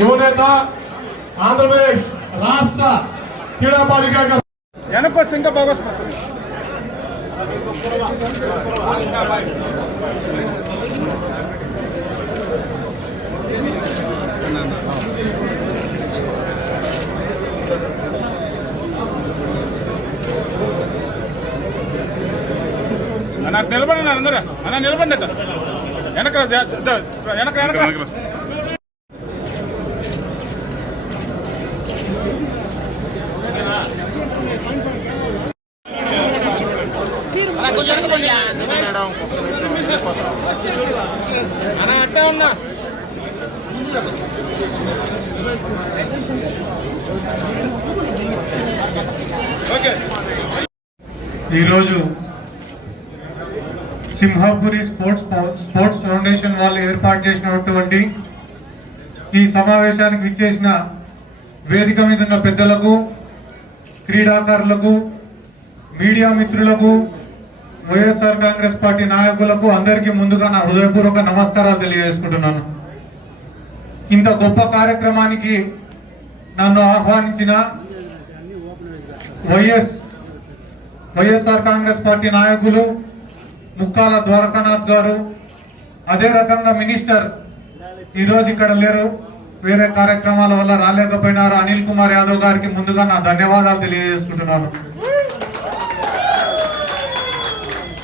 యువనేత ఆంధ్రప్రదేశ్ రాష్ట్ర క్రీడా ప్రాధికార వెనక్కి ఇంకా బాగా అన్న నిలబడి అందరూ అన్న నిలబడి వెనక వెనక వెనక అట్టే ఉన్నా ఈరోజు సింహాపురి స్పోర్ట్స్ ఫౌండేషన్ వాళ్ళు ఏర్పాటు చేసినటువంటి ఈ సమావేశానికి విచ్చేసిన వేదిక మీద ఉన్న పెద్దలకు, క్రీడాకారులకు, మీడియా మిత్రులకు, వైఎస్ఆర్ కాంగ్రెస్ పార్టీ నాయకులకు అందరికీ ముందుగా నా హృదయపూర్వక నమస్కారాలు తెలియజేసుకుంటున్నాను. ఇంత గొప్ప కార్యక్రమానికి నన్ను ఆహ్వానించిన వైఎస్ఆర్ కాంగ్రెస్ పార్టీ నాయకులు ముక్కాల ద్వారకానాథ్ గారు, అదే రకంగా మినిస్టర్ ఈరోజు ఇక్కడ లేరు, వేరే కార్యక్రమాల వల్ల రాలేకపోయినారు, అనిల్ కుమార్ యాదవ్ గారికి ముందుగా నా ధన్యవాదాలు తెలియజేసుకుంటున్నాను.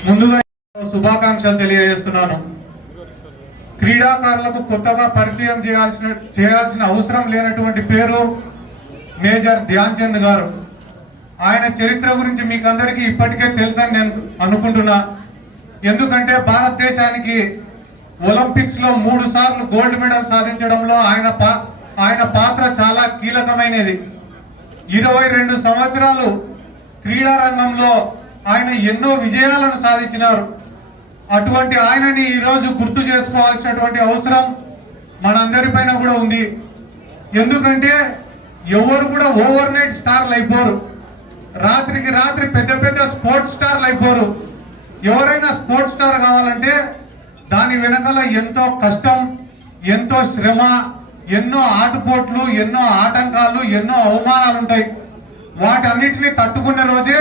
ముందుగా శుభాకాంక్షలు తెలియజేస్తున్నాను. క్రీడాకారులకు కొత్తగా పరిచయం చేయాల్సిన అవసరం లేనటువంటి పేరు మేజర్ ధ్యాన్ చంద్ గారు. ఆయన చరిత్ర గురించి మీకు అందరికీ ఇప్పటికే తెలుసని నేను అనుకుంటున్నా. ఎందుకంటే భారతదేశానికి ఒలింపిక్స్ లో 3 సార్లు గోల్డ్ మెడల్ సాధించడంలో ఆయన పాత్ర చాలా కీలకమైనది. 22 సంవత్సరాలు క్రీడా రంగంలో ఆయన ఎన్నో విజయాలను సాధించినారు. అటువంటి ఆయనని ఈరోజు గుర్తు చేసుకోవాల్సినటువంటి అవసరం మనందరిపైన కూడా ఉంది. ఎందుకంటే ఎవరు కూడా ఓవర్ నైట్ స్టార్లు అయిపోరు, రాత్రికి రాత్రి పెద్ద పెద్ద స్పోర్ట్స్ స్టార్లు అయిపోరు. ఎవరైనా స్పోర్ట్స్ స్టార్ కావాలంటే దాని వెనకాల ఎంతో కష్టం, ఎంతో శ్రమ, ఎన్నో ఆటుపోట్లు, ఎన్నో ఆటంకాలు, ఎన్నో అవమానాలు ఉంటాయి. వాటన్నిటిని తట్టుకునే రోజే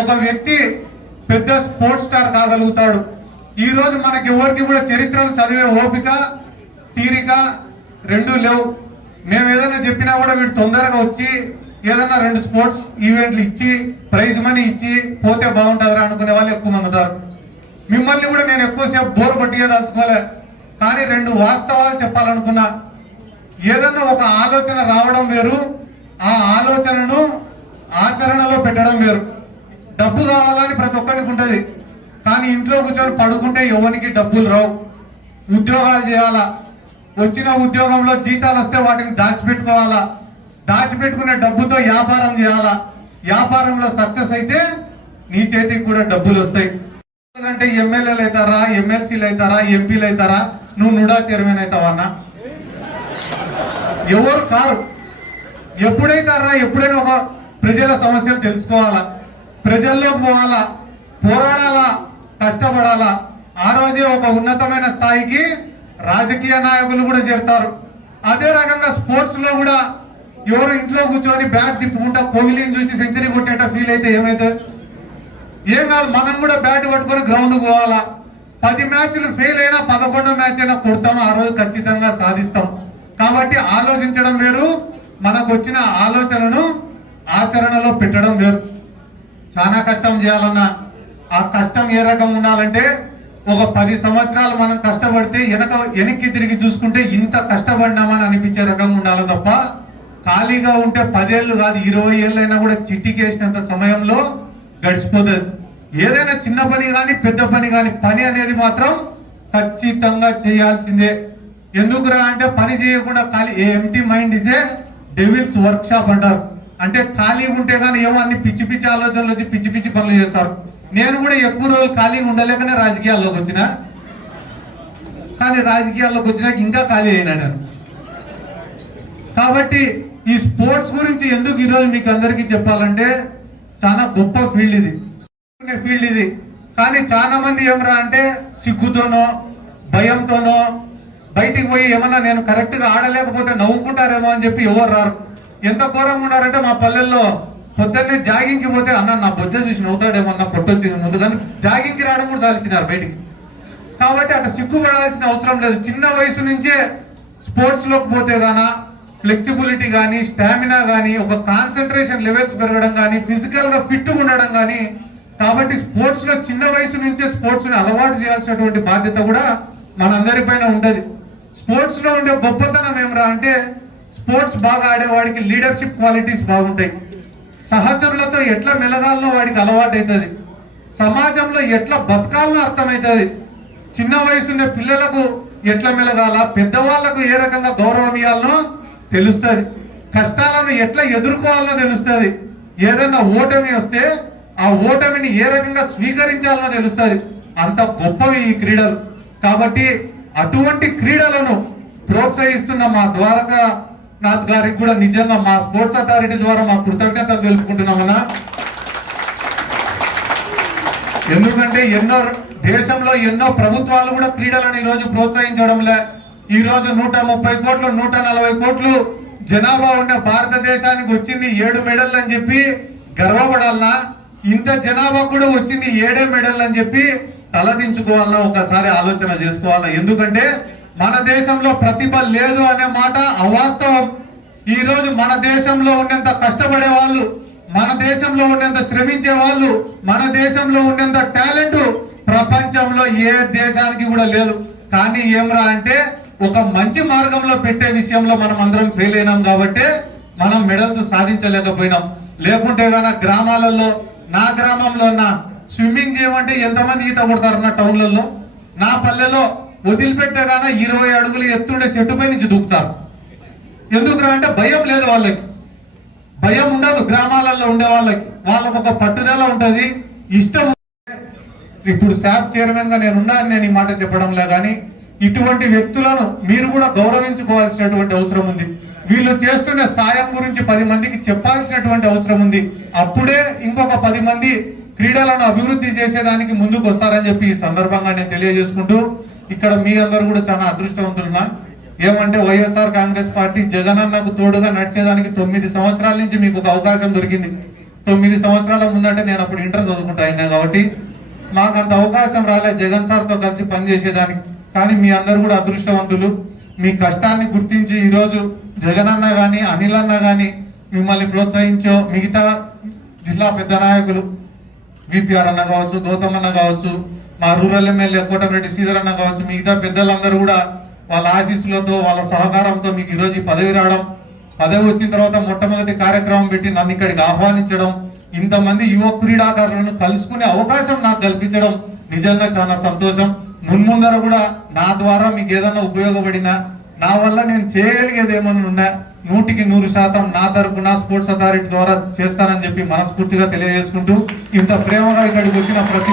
ఒక వ్యక్తి పెద్ద స్పోర్ట్స్ స్టార్ కాగలుగుతాడు. ఈ రోజు మనకి ఎవరికి కూడా చరిత్రలు చదివే ఓపిక, తీరిక రెండూ లేవు. మేము ఏదైనా చెప్పినా కూడా వీడు తొందరగా వచ్చి ఏదన్నా 2 స్పోర్ట్స్ ఈవెంట్లు ఇచ్చి ప్రైజ్ మనీ ఇచ్చి పోతే బాగుంటుందిరా అనుకునే వాళ్ళు ఎక్కువ మంది ఉంటారు. మిమ్మల్ని కూడా నేను ఎక్కువసేపు బోర్ కొట్టియదలుచుకోలే, కానీ 2 వాస్తవాలు చెప్పాలనుకున్నా. ఏదన్నా ఒక ఆలోచన రావడం వేరు, ఆ ఆలోచనను ఆచరణలో పెట్టడం వేరు. డబ్బు కావాలని ప్రతి ఒక్కరికి ఉంటుంది, కానీ ఇంట్లో కూర్చొని పడుకుంటే ఎవరికి డబ్బులు రావు. ఉద్యోగాలు చేయాలా, వచ్చిన ఉద్యోగంలో జీతాలు వస్తే వాటిని దాచిపెట్టుకోవాలా, దాచిపెట్టుకునే డబ్బుతో వ్యాపారం చేయాలా, వ్యాపారంలో సక్సెస్ అయితే నీ చేతికి కూడా డబ్బులు వస్తాయి. అంటే ఎమ్మెల్యేలు అవుతారా, ఎమ్మెల్సీలు అవుతారా, ఎంపీలు అవుతారా, నువ్వు నుడా చైర్మన్ అవుతావన్నా? ఎవరు కారు. ఎప్పుడైతారా, ఎప్పుడైనా ఒక ప్రజల సమస్యలు తెలుసుకోవాలా, ప్రజల్లోకి పోవాలా, పోరాడాలా, కష్టపడాలా. ఆ రోజే ఒక ఉన్నతమైన స్థాయికి రాజకీయ నాయకులు కూడా చేరుతారు. అదే రకంగా స్పోర్ట్స్ లో కూడా ఎవరు ఇంట్లో కూర్చొని బ్యాట్ తిప్పుకుంటా కోహ్లీని చూసి సెంచరీ కొట్టేట ఫీల్ అయితే ఏమైతే ఏం కాదు. మనం కూడా బ్యాట్ పట్టుకొని గ్రౌండ్ పోవాలా. 10 మ్యాచ్లు ఫెయిల్ అయినా 11వ మ్యాచ్ అయినా కొడతాం, ఆ రోజు ఖచ్చితంగా సాధిస్తాం. కాబట్టి ఆలోచించడం వేరు, మనకు వచ్చిన ఆలోచనను ఆచరణలో పెట్టడం వేరు. చాలా కష్టం చేయాలన్నా ఆ కష్టం ఏ రకం ఉండాలంటే ఒక 10 సంవత్సరాలు మనం కష్టపడితే వెనక్కి తిరిగి చూసుకుంటే ఇంత కష్టపడినామని అనిపించే రకంగా ఉండాలి తప్ప ఖాళీగా ఉంటే 10 ఏళ్ళు కాదు 20 ఏళ్ళైనా కూడా చిట్టికేసినంత సమయంలో గడిచిపోతుంది. ఏదైనా చిన్న పని కానీ పెద్ద పని కానీ పని అనేది మాత్రం ఖచ్చితంగా చేయాల్సిందే. ఎందుకురా అంటే పని చేయకుండా ఖాళీ empty mind is a devil's workshop అంటారు. అంటే ఖాళీగా ఉంటే కానీ ఏమో అన్ని పిచ్చి పిచ్చి ఆలోచనలు వచ్చి పిచ్చి పిచ్చి పనులు చేస్తారు. నేను కూడా ఎక్కువ రోజులు ఖాళీగా ఉండలేకనే రాజకీయాల్లోకి వచ్చిన, కానీ రాజకీయాల్లోకి వచ్చినాక ఇంకా ఖాళీ అయినా నేను. కాబట్టి ఈ స్పోర్ట్స్ గురించి ఎందుకు ఈరోజు మీకు అందరికీ చెప్పాలంటే చాలా గొప్ప ఫీల్డ్ ఇది. కానీ చాలా మంది ఏమరా అంటే సిగ్గుతోనో భయంతోనో బయటికి పోయి ఏమన్నా నేను కరెక్ట్ గా ఆడలేకపోతే నవ్వుకుంటారేమో అని చెప్పి ఎవరు రారు. ఎంత ఘోరంగా ఉన్నారంటే మా పల్లెల్లో పొద్దున్నే జాగింగ్ కి పోతే అన్న నా బొజ్జ చూసి నవ్వుతాడేమో అన్న పొట్టొచ్చింది ముందు, కానీ జాగింగ్ కి రావడం కూడా సాధించినారు బయటికి. కాబట్టి అట్లా సిగ్గుపడాల్సిన అవసరం లేదు. చిన్న వయసు నుంచే స్పోర్ట్స్ లోకి పోతే గానా ఫ్లెక్సిబిలిటీ కానీ స్టామినా కానీ ఒక కాన్సన్ట్రేషన్ లెవెల్స్ పెరగడం కానీ ఫిజికల్ గా ఫిట్ ఉండడం కానీ, కాబట్టి స్పోర్ట్స్ లో చిన్న వయసు నుంచే స్పోర్ట్స్ ని అలవాటు చేయాల్సినటువంటి బాధ్యత కూడా మనందరిపైన ఉంటది. స్పోర్ట్స్ లో ఉండే గొప్పతనం ఏమరా అంటే స్పోర్ట్స్ బాగా ఆడేవాడికి లీడర్షిప్ క్వాలిటీస్ బాగుంటాయి, సహచరులతో ఎట్లా మెలగాలనో వాడికి అలవాటు అవుతుంది, సమాజంలో ఎట్లా బతకాలనో అర్థమవుతుంది, చిన్న వయసున్న పిల్లలకు ఎట్లా మెలగాల, పెద్దవాళ్లకు ఏ రకంగా గౌరవం ఇవ్వాలనో తెలుస్తుంది, కష్టాలను ఎట్లా ఎదుర్కోవాలనో తెలుస్తుంది, ఏదైనా ఓటమి వస్తే ఆ ఓటమిని ఏ రకంగా స్వీకరించాలనో తెలుస్తుంది. అంత గొప్పవి ఈ క్రీడలు. కాబట్టి అటువంటి క్రీడలను ప్రోత్సహిస్తున్న మా ద్వారకానాథ్ గారికి కూడా నిజంగా మా స్పోర్ట్స్ అథారిటీ ద్వారా మా కృతజ్ఞతలు తెలుపుకుంటున్నామన్నా. ఎందుకంటే దేశంలో ఎన్నో ప్రభుత్వాలు కూడా క్రీడలను ఈ రోజు ప్రోత్సహించడంలే. ఈ రోజు 130 కోట్లు 140 కోట్లు జనాభా ఉన్న భారతదేశానికి వచ్చింది 7 మెడల్ అని చెప్పి గర్వపడాలనా? ఇంత జనాభా కూడా వచ్చింది 7 మెడల్ అని చెప్పి తలదించుకోవాలన్నా? ఒకసారి ఆలోచన చేసుకోవాలా. ఎందుకంటే మన దేశంలో ప్రతిభ లేదు అనే మాట అవాస్తవం. ఈ రోజు మన దేశంలో ఉన్నంత కష్టపడే వాళ్ళు, మన దేశంలో ఉన్నంత శ్రమించే వాళ్ళు, మన దేశంలో ఉన్నంత టాలెంట్ ప్రపంచంలో ఏ దేశానికి కూడా లేదు. కానీ ఏమరా అంటే ఒక మంచి మార్గంలో పెట్టే విషయంలో మనం అందరం ఫెయిల్ అయినాం కాబట్టి మనం మెడల్స్ సాధించలేకపోయినాం. లేకుంటే గాన గ్రామాలలో, నా గ్రామంలో స్విమ్మింగ్ చేయమంటే ఎంతమంది ఈత కొడతారన్న టౌన్లలో, నా పల్లెలో వదిలిపెడితే గాన 20 అడుగులు ఎత్తుండే చెట్టుపై నుంచి దూకుతారు. ఎందుకురా అంటే భయం లేదు వాళ్ళకి, భయం ఉండదు. గ్రామాలలో ఉండే వాళ్ళకు ఒక పట్టుదల ఉంటది, ఇష్టం. ఇప్పుడు శాప్ చైర్మన్ గా నేను ఈ మాట చెప్పడంలే, కానీ ఇటువంటి వ్యక్తులను మీరు కూడా గౌరవించుకోవాల్సినటువంటి అవసరం ఉంది. వీళ్ళు చేస్తున్న సాయం గురించి 10 మందికి చెప్పాల్సినటువంటి అవసరం ఉంది. అప్పుడే ఇంకొక 10 మంది క్రీడలను అభివృద్ధి చేసేదానికి ముందుకు వస్తారని చెప్పి ఈ సందర్భంగా నేను తెలియజేసుకుంటూ, ఇక్కడ మీ అందరూ కూడా చాలా అదృష్టవంతులున్నా. ఏమంటే వైఎస్ఆర్ కాంగ్రెస్ పార్టీ జగనన్నకు తోడుగా నడిచేదానికి 9 సంవత్సరాల నుంచి మీకు ఒక అవకాశం దొరికింది. 9 సంవత్సరాల ముందంటే నేను అప్పుడు ఇంటర్ చదువుకుంటా కాబట్టి మాకు అంత అవకాశం రాలేదు జగన్ సార్తో కలిసి పనిచేసేదానికి. కానీ మీ అందరూ కూడా అదృష్టవంతులు. మీ కష్టాన్ని గుర్తించి ఈరోజు జగన్ అన్న గాని అనిల్ అన్న గాని మిమ్మల్ని ప్రోత్సహించో, మిగతా జిల్లా పెద్ద నాయకులు విపిఆర్ అన్న కావచ్చు, గౌతమ్ అన్న కావచ్చు, మా రూరల్ ఎమ్మెల్యే కోటమిరెడ్డి శ్రీధర్ అన్న కావచ్చు, మిగతా పెద్దలందరూ కూడా వాళ్ళ ఆశీస్సులతో వాళ్ళ సహకారంతో మీకు ఈరోజు ఈ పదవి రావడం, పదవి వచ్చిన తర్వాత మొట్టమొదటి కార్యక్రమం పెట్టి నన్ను ఇక్కడికి ఆహ్వానించడం, ఇంతమంది యువ క్రీడాకారులను కలుసుకునే అవకాశం నాకు కల్పించడం నిజంగా చాలా సంతోషం. మున్ముందర కూడా నా ద్వారా మీకు ఏదన్నా ఉపయోగపడినా, నా వల్ల నేను చేయగలిగేది ఏమన్నా ఉన్నా 100% నా తరపున స్పోర్ట్స్ అథారిటీ ద్వారా చేస్తానని చెప్పి మనస్ఫూర్తిగా తెలియజేసుకుంటూ, ఇంత ప్రేమగా ఇక్కడికి వచ్చిన ప్రతి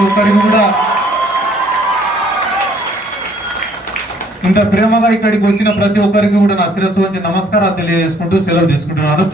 ఒక్కరికి కూడా నా శిరస్సు వంచి నమస్కారాలు తెలియజేసుకుంటూ సెలవు తీసుకుంటున్నాను.